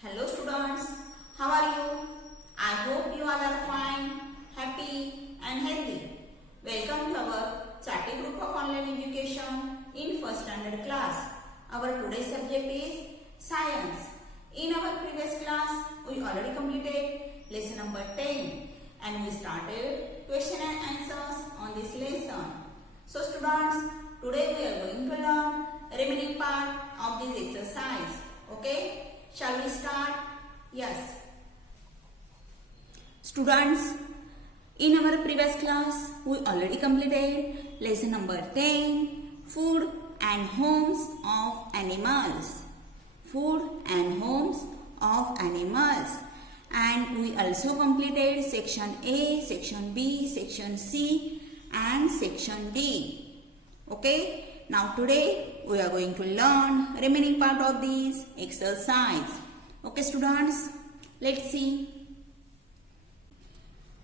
Hello students, how are you? I hope you all are fine, happy and healthy. Welcome to our Chatty Group of Online Education in first standard class. Our today's subject is Science. In our previous class, we already completed lesson number 10 and we started question and answers on this lesson. So students, today we are going to learn remaining part of this exercise. Okay? Shall we start? Yes. Students, in our previous class, we already completed lesson number 10, Food and Homes of Animals. Food and Homes of Animals. And we also completed section A, section B, section C and section D. Okay? Now today we are going to learn remaining part of this exercise. Okay students, let's see.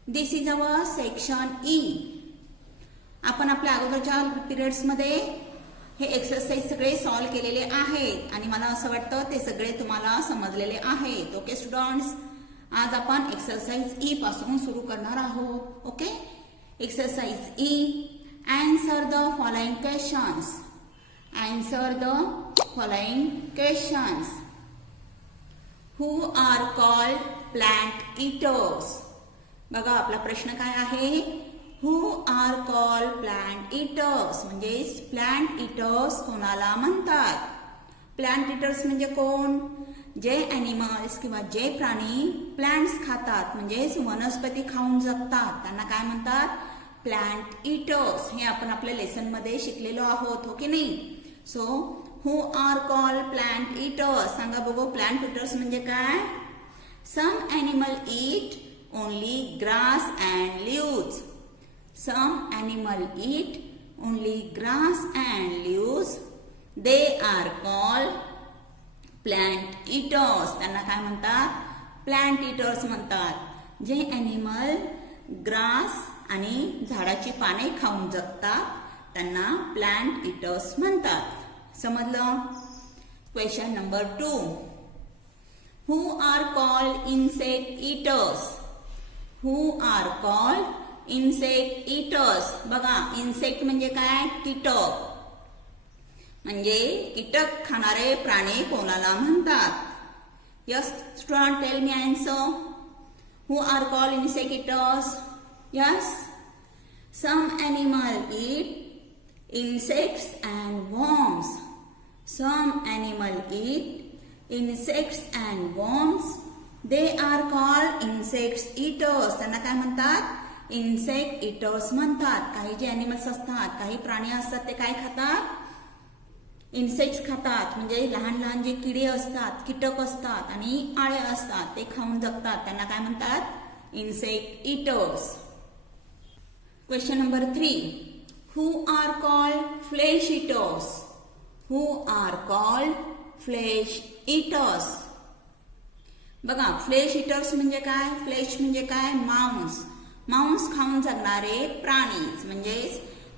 This is our section E. आपण आपल्या अगोदरच्या periods मध्ये हे exercise सगळे solve केलेले आहेत आणि मला असं वाटतं ते सगळे तुम्हाला समजलेले आहेत. ओके स्टुडंट्स, आज आपण एक्सरसाइज ई पासून सुरू करणार आहोत. Okay, exercise E. Answer the following questions. Answer the following questions. Who are called plant eaters? बघा आपला प्रश्न काय आहे. Who are called plant eaters? म्हणजे प्लांट इटर्स कोणाला म्हणतात? प्लांट इटर्स म्हणजे कोण? जे एनिमल्स किंवा जे प्राणी प्लांट्स खातात म्हणजे वनस्पती खाऊन जगतात त्यांना काय म्हणतात? Plant eaters. हे आपण आपल्या लेसन मध्ये शिकलेलो आहोत, हो की नाही? So who are called plant eaters. सांगा बघू, प्लांट इटर्स म्हणजे काय? Some animal eat only grass and leaves. Some animal eat only grass and leaves. They are called plant eaters. त्यांना काय म्हणतात? प्लांट इटर्स म्हणतात. जे एनिमल ग्रास आणि झाडाची पाने खाऊन जगतात त्यांना प्लांट इटर्स म्हणतात. समजलं? Question number 2. Who are called insect eaters? Who are called insect eaters. बघा, इन्सेक्ट म्हणजे काय? कीटक. म्हणजे कीटक खाणारे प्राणी कोणाला म्हणतात? Yes student, tell me answer. Who are called insect eaters? Yes, some animal eat insects and worms. Some animal eat insects and worms. They are called insect eaters. त्यांना काय म्हणतात? Insect eaters म्हणतात. काही जे एनिमल्स असतात, काही प्राणी असतात ते काय खातात? इन्सेक्ट्स खातात. म्हणजे लहान लहान जे किडे असतात, कीटक असतात आणि आळे असतात ते खाऊन जगतात त्यांना काय म्हणतात? Insect eaters. Question number 3. Who are called flesh eaters? Who are called flesh eaters? बघा, फ्लेश इटर्स म्हणजे काय? फ्लेश म्हणजे काय? मांस. मांस खाऊन जगणारे प्राणी म्हणजे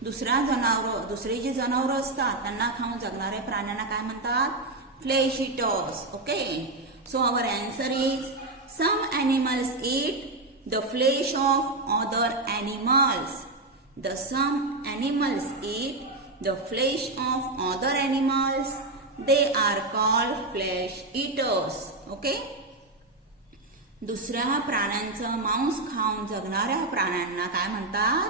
दुसरे जे जनावर असतात त्यांना खाऊन जगणारे प्राण्यांना काय म्हणतात? Flesh eaters. Okay, so our answer is some animals eat the flesh of other animals. Some animals eat the flesh of other animals. They are called flesh eaters. Okay? दुसऱ्या प्राण्यांचं मांस खाऊन जगणाऱ्या प्राण्यांना काय म्हणतात?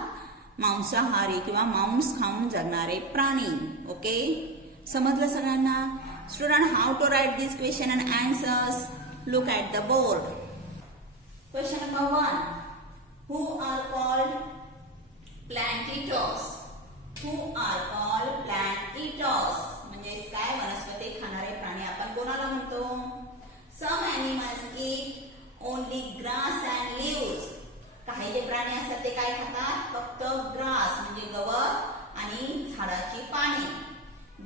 मांसाहारी किंवा मांस खाऊन जगणारे प्राणी. ओके, समजलं सगळ्यांना? Student, how to write this question and answers? Look at the board. Question number 1. Who are called plant eaters? Who are called plant eaters? म्हणजे काय? वनस्पती खाणारे प्राणी आपण कोणाला म्हणतो? Some animals eat only grass and leaves. काही जे प्राणी असतात ते काय खातात? फक्त ग्रास म्हणजे गवत आणि झाडाची पाने.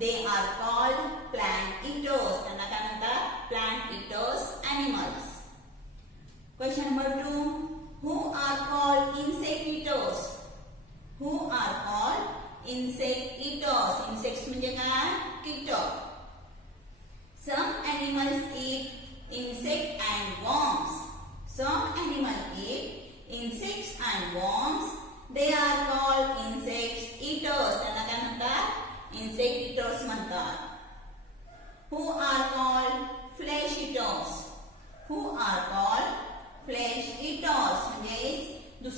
They are called plant eaters. त्यांना काय म्हणतात? Plant eaters animals. Question number 2. Who are called insect eaters? Who are called insect eaters? Insects म्हणजे काय? कीटक. Some animals eat insect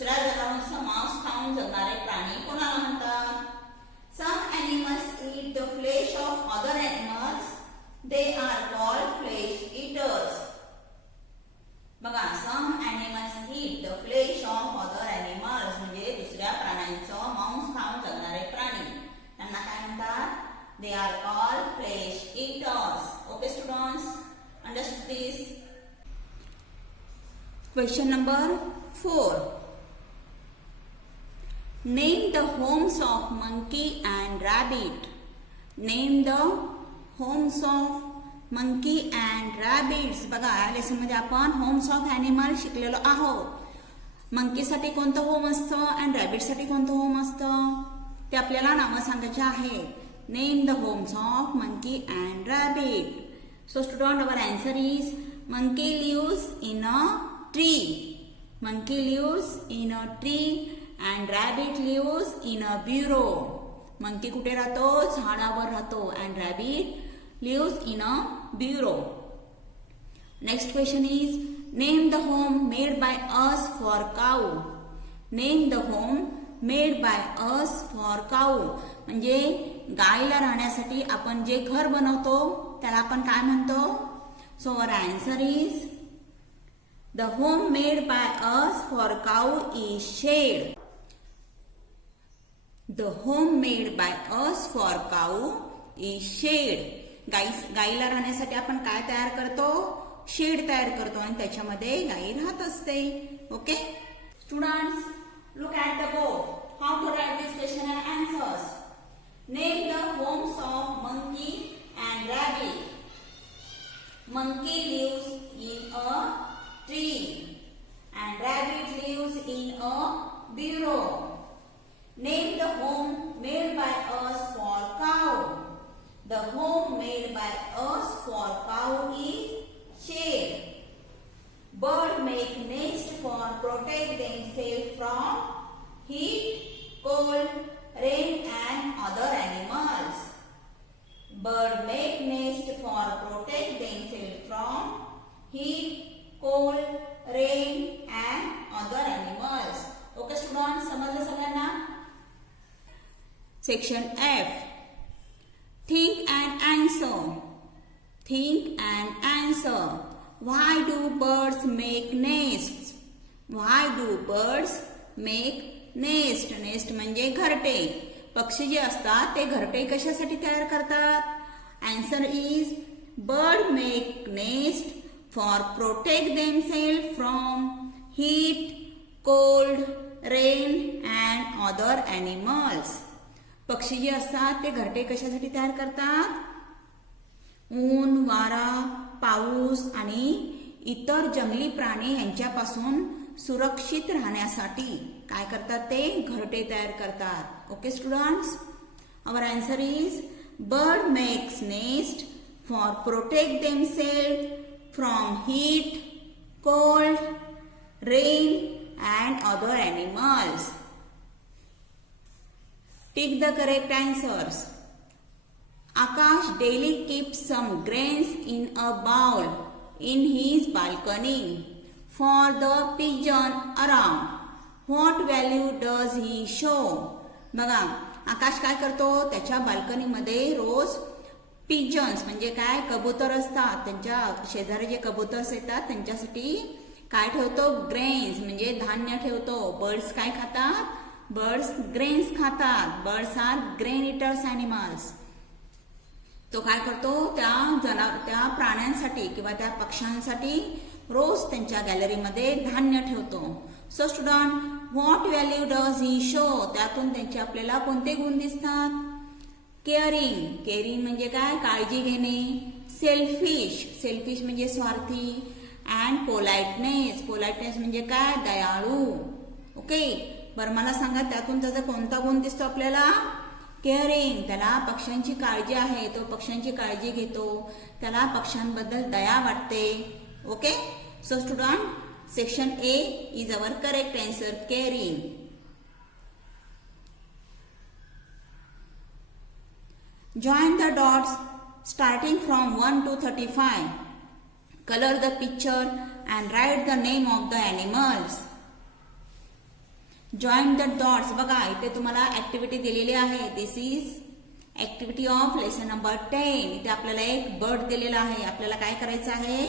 दुसऱ्या जनावरांचा मांस खाऊन जगणारे प्राणी कोणाला म्हणतात? Some animals eat the flesh of other animals. They are called flesh eaters. बघा, some animals eat the flesh of other animals म्हणजे दुसऱ्या प्राण्यांचं मांस खाऊन जगणारे प्राणी, त्यांना काय म्हणतात? They are called flesh eaters. Okay students, understood this? Question number 4. Name the homes of monkey and rabbit. Name the homes of monkey and rabbits. बघा, या लेसन मध्ये आपण होम्स ऑफ ॲनिमल शिकलेलो आहोत. मंकीसाठी कोणतं होम असतं अँड रॅबिटसाठी कोणतं home असतं ते आपल्याला नावं सांगायचे आहेत. Name the homes of monkey and rabbit. So student, our answer is monkey lives in a tree. Monkey lives in a tree and rabbit lives in a burrow. Monkey कुठे राहतो? झाडावर राहतो. And rabbit lives in a burrow. Next question is name the home made by us for cow. Name the home made by us for cow. म्हणजे गायला राहण्यासाठी आपण जे घर बनवतो त्याला आपण काय म्हणतो? So our answer is the home made by us for cow is shed. The home made by us for cow is shed. गायीला राहण्यासाठी आपण काय तयार करतो? शेड तयार करतो आणि त्याच्यामध्ये गायी राहत असते. Okay students, look at the board. How to write this question and answers. Name the homes of monkey and rabbit. Monkey lives in a tree and rabbit lives in a burrow. Name the home made by us for cow. The home made by us for cow is shade. Bird make nest for protect themselves from heat, cold, rain and other animals. Bird make nest for protect themselves from heat, cold, rain and other animals. Okay students, समजलं सगळ्यांना? Section F. Think and answer. Think and answer. Why do birds make nests? Why do birds make nest. Nest म्हणजे घरटे. पक्षी जे असतात ते घरटे कशासाठी तयार करतात? Answer is bird make nest for protect themself from heat, cold, rain and other animals. पक्षी जे असतात ते घरटे कशासाठी तयार करतात? ऊन, वारा, पाऊस आणि इतर जंगली प्राणी यांच्यापासून सुरक्षित राहण्यासाठी काय करतात? ते घरटे तयार करतात. Okay students, our answer is bird makes nest for protect themself from heat, cold, rain and other animals. Tick the correct answers. Akash daily keeps some grains in a bowl in his balcony for the pigeon around. What value does he show? बघा, आकाश काय करतो? त्याच्या बाल्कनीमध्ये रोज pigeons म्हणजे काय? कबूतर असतात. त्यांच्या शेजारी जे कबूतर्स येतात त्यांच्यासाठी काय ठेवतो? ग्रेन्स म्हणजे धान्य ठेवतो. बर्ड्स काय खातात? बर्ड्स ग्रेन्स खातात. Birds are grain eaters animals. तो काय करतो? त्या प्राण्यांसाठी किंवा त्या पक्ष्यांसाठी रोज त्यांच्या गॅलरीमध्ये धान्य ठेवतो. So student, what value does he show? त्यातून त्यांचे आपल्याला कोणते गुण दिसतात? केअरिंग. केअरिंग म्हणजे काय? काळजी घेणे. सेल्फिश. सेल्फिश म्हणजे स्वार्थी. And politeness. पोलाइटनेस म्हणजे काय? दयाळू. ओके, बरं मला सांगा त्यातून त्याचा कोणता गुण दिसतो आपल्याला? केअरिंग. त्याला पक्ष्यांची काळजी आहे. तो पक्ष्यांची काळजी घेतो. त्याला पक्ष्यांबद्दल दया वाटते. Okay, so student, section A is our correct answer, caring. Join the dots starting from 1 to 35. Color the picture and write the name of the animals. Join the dots. बघा इथे तुम्हाला ऍक्टिव्हिटी दिलेली आहे. This is activity of lesson number 10. इथे आपल्याला एक bird दिलेला आहे. आपल्याला काय करायचं आहे,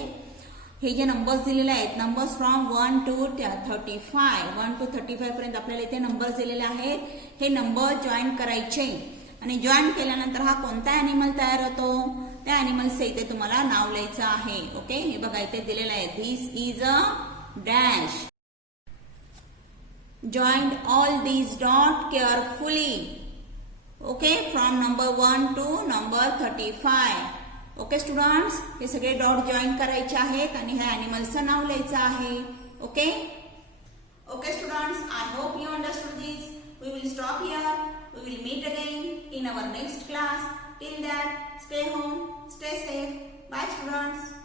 हे जे नंबर्स दिलेले आहेत, नंबर्स फ्रॉम 1 to 35, 1 to 35 पर्यंत आपल्याला इथे नंबर्स दिलेले आहेत. हे नंबर जॉईन करायचे आणि जॉईन केल्यानंतर हा कोणता अॅनिमल तयार होतो, त्या अॅनिमलचं इथे तुम्हाला नाव लिहायचं आहे. ओके, हे बघा इथे दिलेलं आहे. This is a dash. Join all these dot carefully. Okay, from number 1 to number 35. Okay students, हे सगळे डॉट जॉईन करायचे आहेत आणि ह्या अॅनिमलचं नाव लिहायचं आहे. Okay okay students, I hope you understood this. We will stop here. We will meet again in our next class. Till that, stay home, stay safe. Bye students.